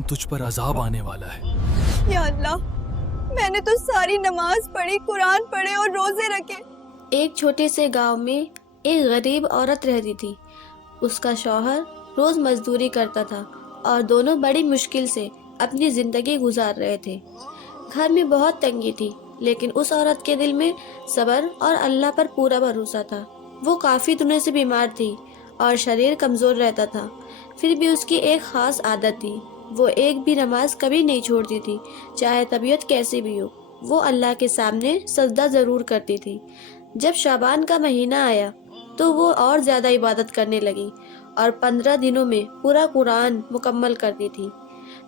تجھ پر عذاب آنے والا ہے۔ یا اللہ، میں نے تو ساری نماز پڑھی، قرآن پڑھے اور روزے رکھے۔ ایک چھوٹے سے گاؤں میں ایک غریب عورت رہتی تھی۔ اس کا شوہر روز مزدوری کرتا تھا اور دونوں بڑی مشکل سے اپنی زندگی گزار رہے تھے۔ گھر میں بہت تنگی تھی، لیکن اس عورت کے دل میں صبر اور اللہ پر پورا بھروسہ تھا۔ وہ کافی دنوں سے بیمار تھی اور شریر کمزور رہتا تھا، پھر بھی اس کی ایک خاص عادت تھی۔ وہ ایک بھی نماز کبھی نہیں چھوڑتی تھی، چاہے طبیعت کیسی بھی ہو۔ وہ اللہ کے سامنے سجدہ ضرور کرتی تھی۔ جب شعبان کا مہینہ آیا تو وہ اور زیادہ عبادت کرنے لگی اور 15 دنوں میں پورا قرآن مکمل کرتی تھی۔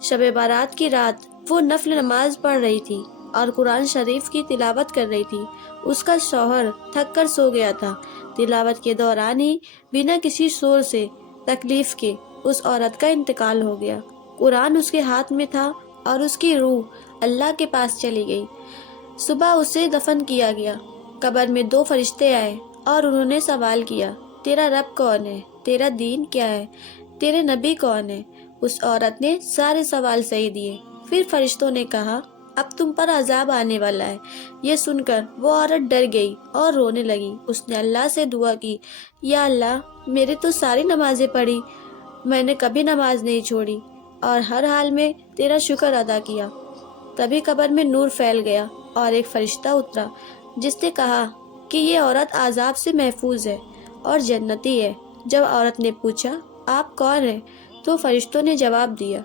شب بارات کی رات وہ نفل نماز پڑھ رہی تھی اور قرآن شریف کی تلاوت کر رہی تھی۔ اس کا شوہر تھک کر سو گیا تھا۔ تلاوت کے دوران ہی بنا کسی شور سے تکلیف کے اس عورت کا انتقال ہو گیا۔ قرآن اس کے ہاتھ میں تھا اور اس کی روح اللہ کے پاس چلی گئی۔ صبح اسے دفن کیا گیا۔ قبر میں 2 فرشتے آئے اور انہوں نے سوال کیا، تیرا رب کون ہے؟ تیرا دین کیا ہے؟ تیرے نبی کون ہے؟ اس عورت نے سارے سوال صحیح دیے۔ پھر فرشتوں نے کہا، اب تم پر عذاب آنے والا ہے۔ یہ سن کر وہ عورت ڈر گئی اور رونے لگی۔ اس نے اللہ سے دعا کی، یا اللہ، میرے تو ساری نمازیں پڑھی، میں نے کبھی نماز نہیں چھوڑی اور ہر حال میں تیرا شکر ادا کیا۔ تبھی قبر میں نور پھیل گیا اور ایک فرشتہ اترا جس نے کہا کہ یہ عورت عذاب سے محفوظ ہے اور جنتی ہے۔ جب عورت نے پوچھا، آپ کون ہیں؟ تو فرشتوں نے جواب دیا،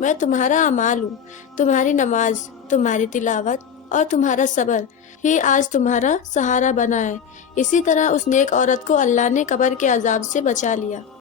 میں تمہارا اعمال ہوں، تمہاری نماز، تمہاری تلاوت اور تمہارا صبر ہی آج تمہارا سہارا بنا ہے۔ اسی طرح اس نیک عورت کو اللہ نے قبر کے عذاب سے بچا لیا۔